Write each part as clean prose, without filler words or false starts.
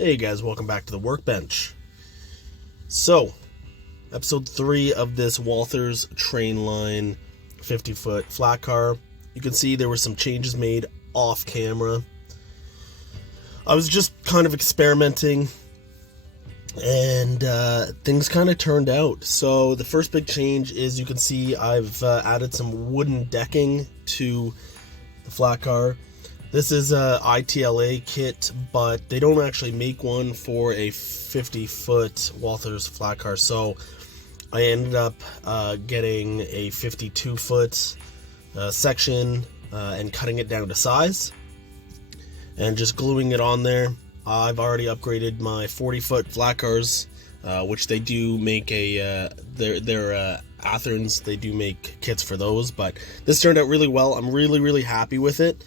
Hey guys, welcome back to the workbench. So, episode 3 of this Walthers Trainline 50-foot flat car. You can see there were some changes made off camera. I was just kind of experimenting and things kind of turned out. So the first big change is you can see I've added some wooden decking to the flat car. This is a ITLA kit, but they don't actually make one for a 50-foot Walthers flat car. So I ended up getting a 52-foot section and cutting it down to size and just gluing it on there. I've already upgraded my 40-foot flat cars, which they do make they're Athens. They do make kits for those, but this turned out really well. I'm really happy with it.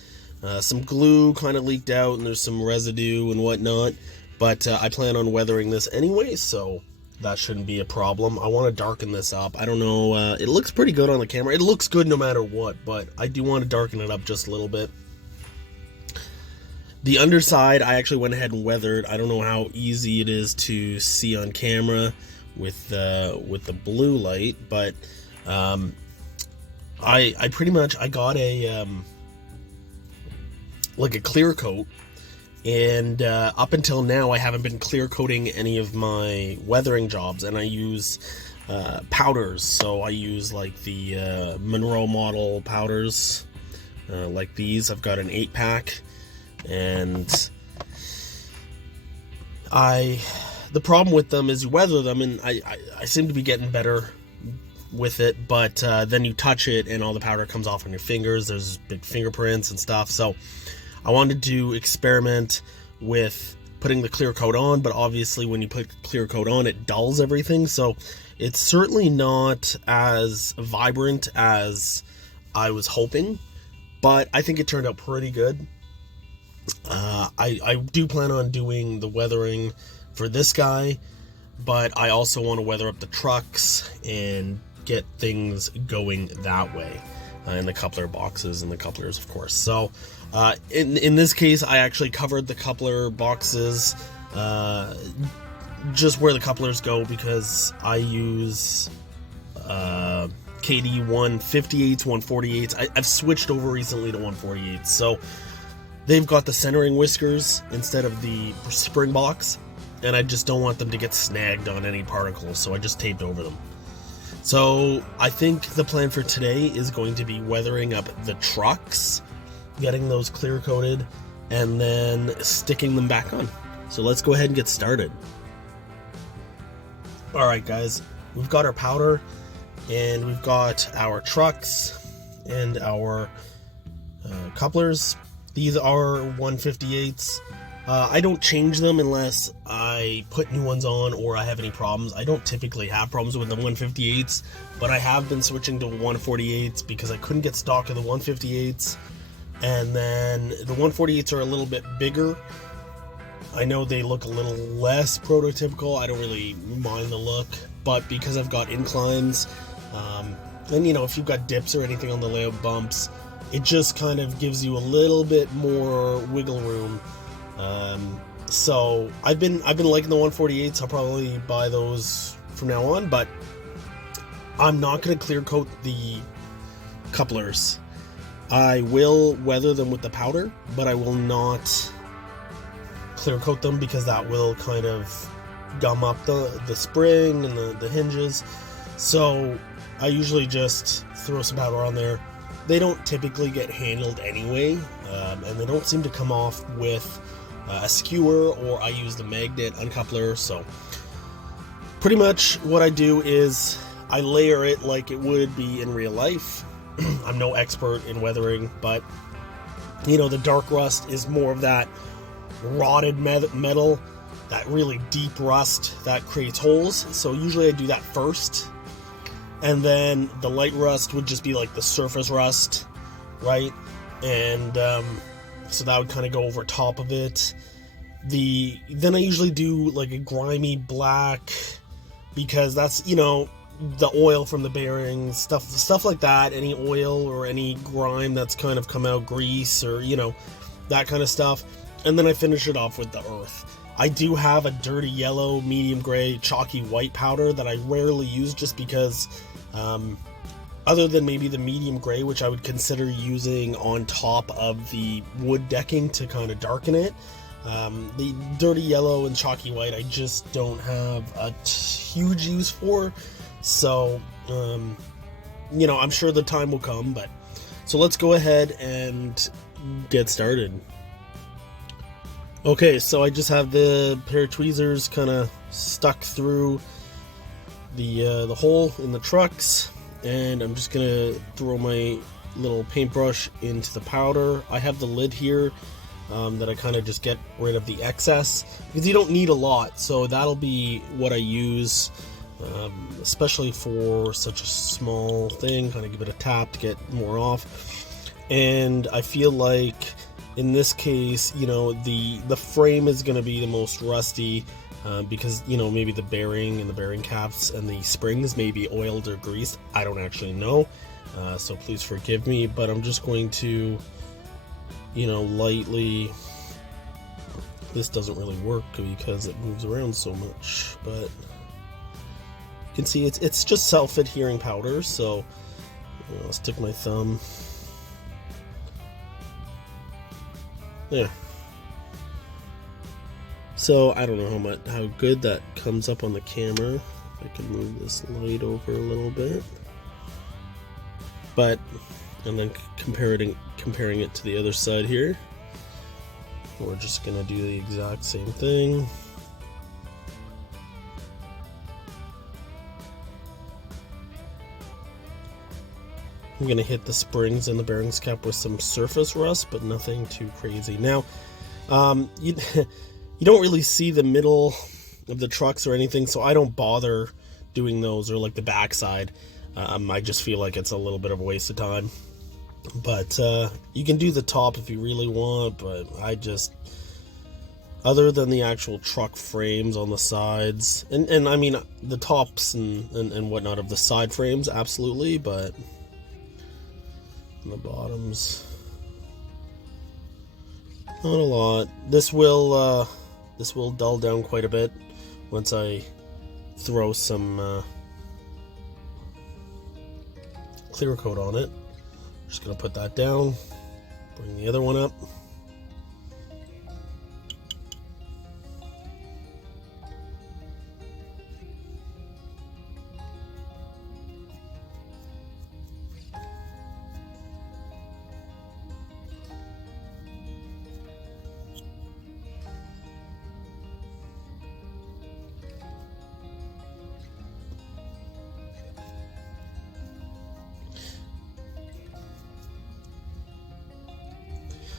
Some glue kind of leaked out and there's some residue and whatnot, but I plan on weathering this anyway, so that shouldn't be a problem. I want to darken this up. I don't know, it looks pretty good on the camera. It looks good no matter what, but I do want to darken it up just a little bit. The underside, I actually went ahead and weathered. I don't know how easy it is to see on camera with the blue light, but I pretty much, I got a like a clear coat, and up until now I haven't been clear coating any of my weathering jobs, and I use powders. So I use like the Monroe model powders, like these. I've got an 8-pack, and the problem with them is you weather them, and I seem to be getting better with it, but then you touch it and all the powder comes off on your fingers. There's big fingerprints and stuff. So I wanted to experiment with putting the clear coat on, but obviously when you put clear coat on, it dulls everything. So it's certainly not as vibrant as I was hoping, but I think it turned out pretty good. I do plan on doing the weathering for this guy, but I also want to weather up the trucks and get things going that way, and the coupler boxes and the couplers, of course. So in this case, I actually covered the coupler boxes just where the couplers go, because I use KD 158s, 148s. I've switched over recently to 148s, so they've got the centering whiskers instead of the spring box, and I just don't want them to get snagged on any particles, so I just taped over them. So I think the plan for today is going to be weathering up the trucks, getting those clear coated, and then sticking them back on. So let's go ahead and get started. Alright guys, we've got our powder, and we've got our trucks and our couplers. These are 158s. I don't change them unless I put new ones on or I have any problems. I don't typically have problems with the 158s, but I have been switching to 148s because I couldn't get stock of the 158s. And then the 148s are a little bit bigger. I know they look a little less prototypical. I don't really mind the look, but because I've got inclines, and you know, if you've got dips or anything on the layout bumps, it just kind of gives you a little bit more wiggle room. So I've been liking the 148s. I'll probably buy those from now on, but I'm not going to clear coat the couplers. I will weather them with the powder, but I will not clear coat them because that will kind of gum up the spring and the hinges. So I usually just throw some powder on there. They don't typically get handled anyway, and they don't seem to come off with a skewer, or I use the magnet uncoupler. So pretty much what I do is I layer it like it would be in real life. I'm no expert in weathering, but you know, the dark rust is more of that rotted metal, that really deep rust that creates holes. So usually I do that first, and then the light rust would just be like the surface rust, right? And so that would kind of go over top of it. Then I usually do like a grimy black, because that's, you know, the oil from the bearings, stuff like that. Any oil or any grime that's kind of come out, grease or, you know, that kind of stuff. and then I finish it off with the earth. I do have a dirty yellow, medium gray, chalky white powder that I rarely use just because, other than maybe the medium gray, which I would consider using on top of the wood decking to kind of darken it, the dirty yellow and chalky white I just don't have a huge use for. So, you know, I'm sure the time will come, but so let's go ahead and get started. Okay, so I just have the pair of tweezers kind of stuck through the hole in the trucks, and I'm just gonna throw my little paintbrush into the powder. I have the lid here that I kind of just get rid of the excess, because you don't need a lot, so that'll be what I use, especially for such a small thing. Kind of give it a tap to get more off. And I feel like in this case, you know, the frame is going to be the most rusty, because, you know, maybe the bearing and the bearing caps and the springs may be oiled or greased. I don't actually know, so please forgive me, but I'm just going to, you know, lightly. This doesn't really work because it moves around so much, but you can see it's just self-adhering powder, so I'll stick my thumb there. So I don't know how good that comes up on the camera. If I can move this light over a little bit, but and then comparing it to the other side here, we're just gonna do the exact same thing. I'm going to hit the springs and the bearings cap with some surface rust, but nothing too crazy. Now, you don't really see the middle of the trucks or anything, so I don't bother doing those, or like the backside. I just feel like it's a little bit of a waste of time. But you can do the top if you really want, but I just, other than the actual truck frames on the sides, and I mean the tops and whatnot of the side frames, absolutely, but the bottoms, not a lot. This will dull down quite a bit once I throw some clear coat on it. Just gonna put that down, bring the other one up.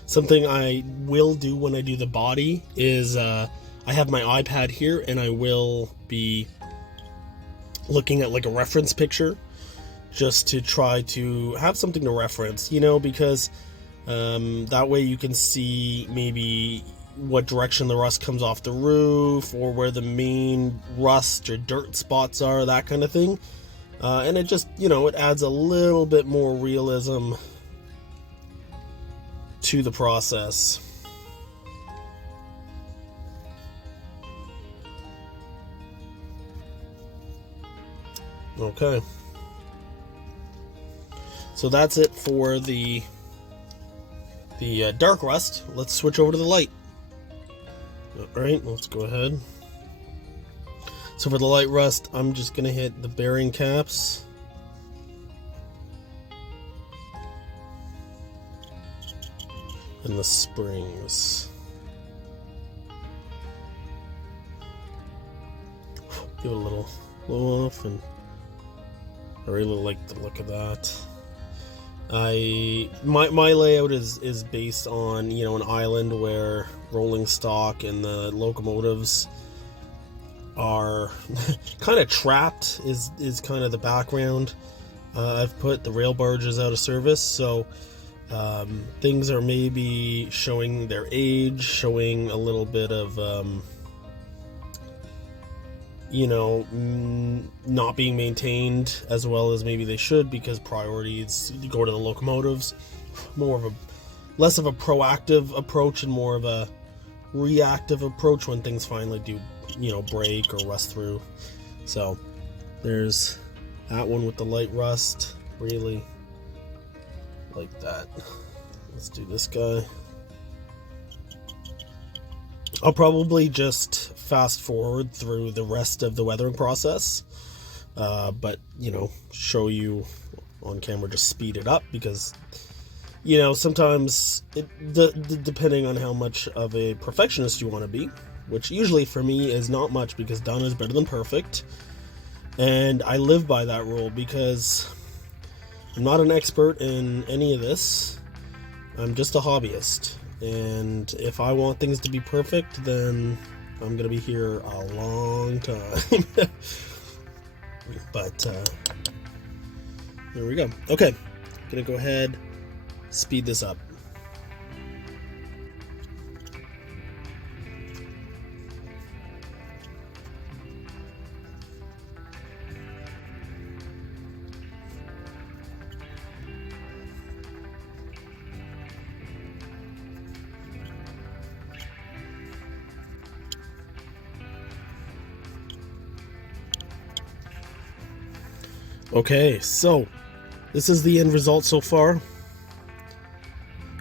Something I will do when I do the body is I have my iPad here, and I will be looking at like a reference picture just to try to have something to reference, you know, because that way you can see maybe what direction the rust comes off the roof, or where the main rust or dirt spots are, that kind of thing. And it just, you know, it adds a little bit more realism to the process. Okay, so that's it for the dark rust. Let's switch over to the light. Alright, let's go ahead. So for the light rust, I'm just gonna hit the bearing caps, and the springs. Give it a little blow off, and I really like the look of that. My layout is based on, you know, an island where rolling stock and the locomotives are kind of trapped, is kind of the background. I've put the rail barges out of service, so things are maybe showing their age, showing a little bit of, you know, not being maintained as well as maybe they should, because priorities go to the locomotives. Less of a proactive approach and more of a reactive approach when things finally do, break or rust through. So there's that one with the light rust, really like that. Let's do this guy. I'll probably just fast forward through the rest of the weathering process, but show you on camera, just speed it up, because sometimes depending on how much of a perfectionist you want to be, which usually for me is not much, because done is better than perfect, and I live by that rule because I'm not an expert in any of this. I'm just a hobbyist, and if I want things to be perfect, then I'm gonna be here a long time. But there we go. Okay, gonna go ahead, speed this up. Okay, so this is the end result so far.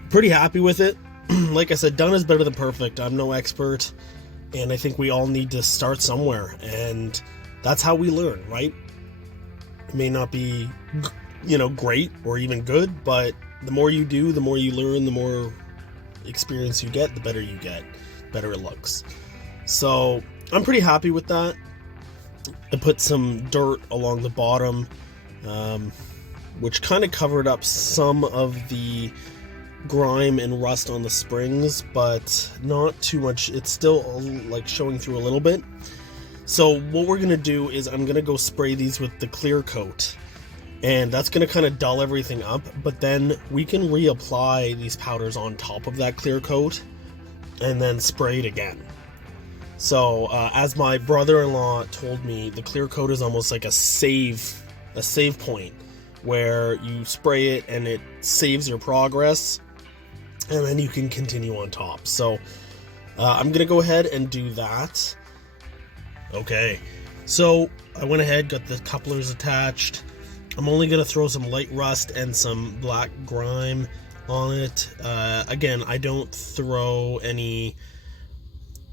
Pretty happy with it. Like I said, done is better than perfect. I'm no expert, and I think we all need to start somewhere, and that's how we learn, right? It may not be, great or even good, but the more you do, the more you learn, the more experience you get, the better you get, the better it looks. So I'm pretty happy with that. I put some dirt along the bottom, which kind of covered up some of the grime and rust on the springs, but not too much. It's still like showing through a little bit. So what we're gonna do is I'm gonna go spray these with the clear coat, and that's gonna kind of dull everything up, but then we can reapply these powders on top of that clear coat and then spray it again. So as my brother-in-law told me, the clear coat is almost like a save point, where you spray it and it saves your progress, and then you can continue on top. So I'm gonna go ahead and do that. Okay, so I went ahead, got the couplers attached. I'm only gonna throw some light rust and some black grime on it. Again, I don't throw any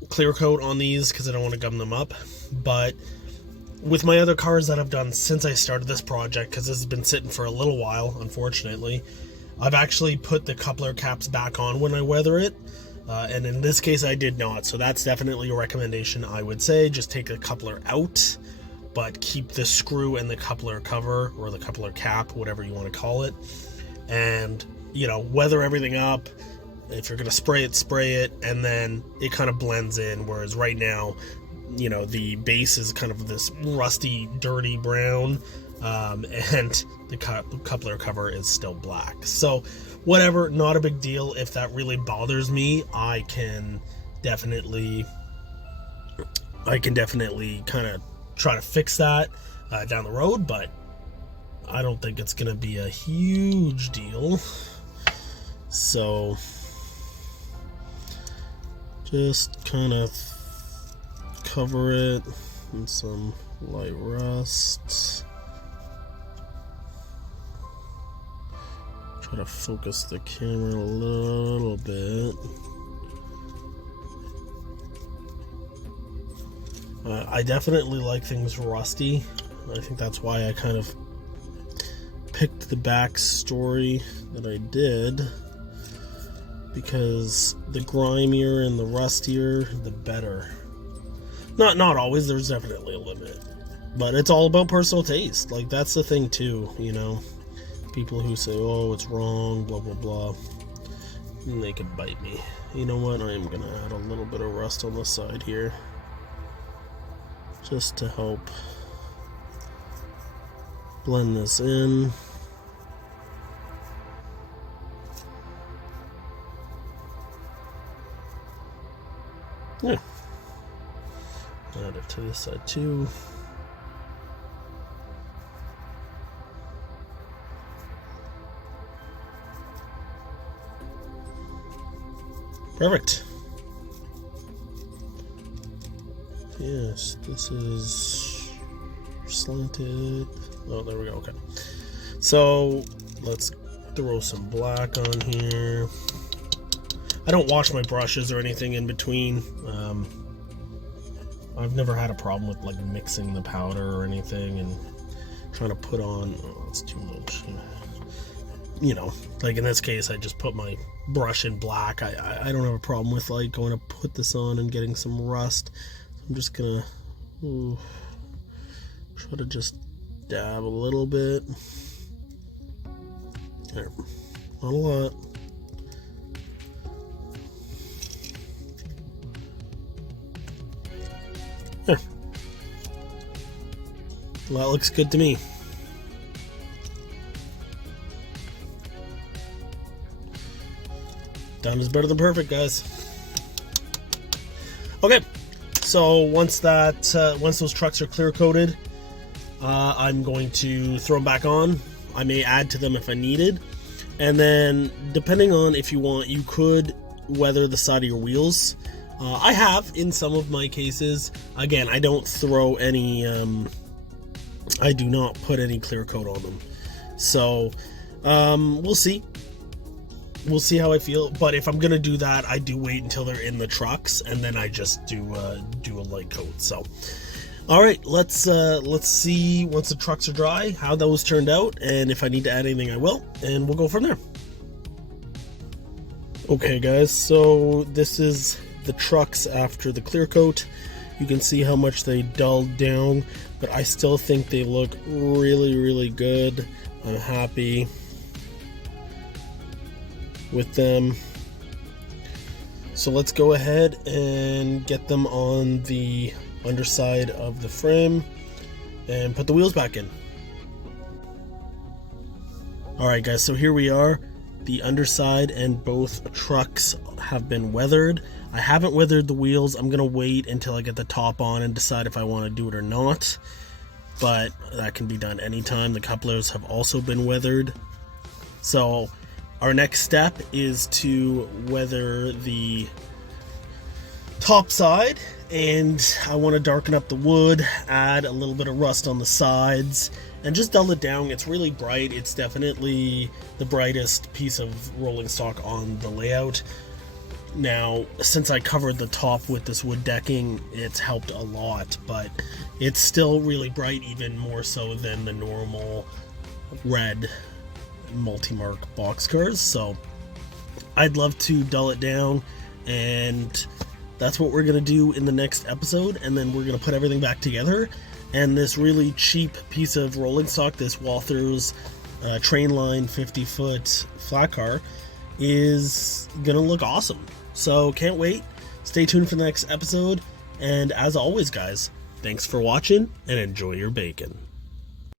clear coat on these because I don't want to gum them up, but with my other cars that I've done since I started this project, because this has been sitting for a little while, unfortunately, I've actually put the coupler caps back on when I weather it, and in this case I did not. So that's definitely a recommendation. I would say just take the coupler out, but keep the screw and the coupler cover, or the coupler cap, whatever you want to call it, and weather everything up. If you're going to spray it, and then it kind of blends in, whereas right now, the base is kind of this rusty, dirty brown, and the coupler cover is still black. So whatever, not a big deal. If that really bothers me, I can definitely kind of try to fix that down the road, but I don't think it's going to be a huge deal. So just kind of cover it in some light rust. Try to focus the camera a little bit. I definitely like things rusty. I think that's why I kind of picked the backstory that I did, because the grimier and the rustier, the better. Not always, there's definitely a limit, but it's all about personal taste. Like, that's the thing too, people who say, oh, it's wrong, blah blah blah, and they could bite me. You know what, I'm gonna add a little bit of rust on the side here, just to help blend this in. Yeah. Add it to this side too. Perfect. Yes, this is slanted. Oh, there we go. Okay. So let's throw some black on here. I don't wash my brushes or anything in between. I've never had a problem with like mixing the powder or anything and trying to put on. Oh, that's too much. You know, like in this case, I just put my brush in black. I don't have a problem with like going to put this on and getting some rust. I'm just gonna try to just dab a little bit. There, not a lot. There. Well, that looks good to me. Done is better than perfect, guys. Okay, so once those trucks are clear coated, I'm going to throw them back on. I may add to them if I needed, and then depending on if you want, you could weather the side of your wheels. I have in some of my cases. Again, I don't throw any. I do not put any clear coat on them. So we'll see. We'll see how I feel, but if I'm gonna do that, I do wait until they're in the trucks, and then I just do a light coat. So, all right, let's see once the trucks are dry how those turned out, and if I need to add anything, I will, and we'll go from there. Okay, guys, so this is the trucks after the clear coat. You can see how much they dulled down, but I still think they look really, really good. I'm happy with them. So let's go ahead and get them on the underside of the frame and put the wheels back in. Alright guys, so here we are. The underside and both trucks have been weathered. I haven't weathered the wheels. I'm gonna wait until I get the top on and decide if I want to do it or not, but that can be done anytime. The couplers have also been weathered. So our next step is to weather the top side, and I want to darken up the wood, add a little bit of rust on the sides, and just dull it down. It's really bright. It's definitely the brightest piece of rolling stock on the layout. Now, since I covered the top with this wood decking, it's helped a lot, but it's still really bright, even more so than the normal red multi-mark boxcars. So I'd love to dull it down, and that's what we're gonna do in the next episode, and then we're gonna put everything back together. And this really cheap piece of rolling stock, this Walthers Trainline 50-foot flat car, is gonna look awesome. So can't wait. Stay tuned for the next episode, and as always guys, thanks for watching and enjoy your bacon.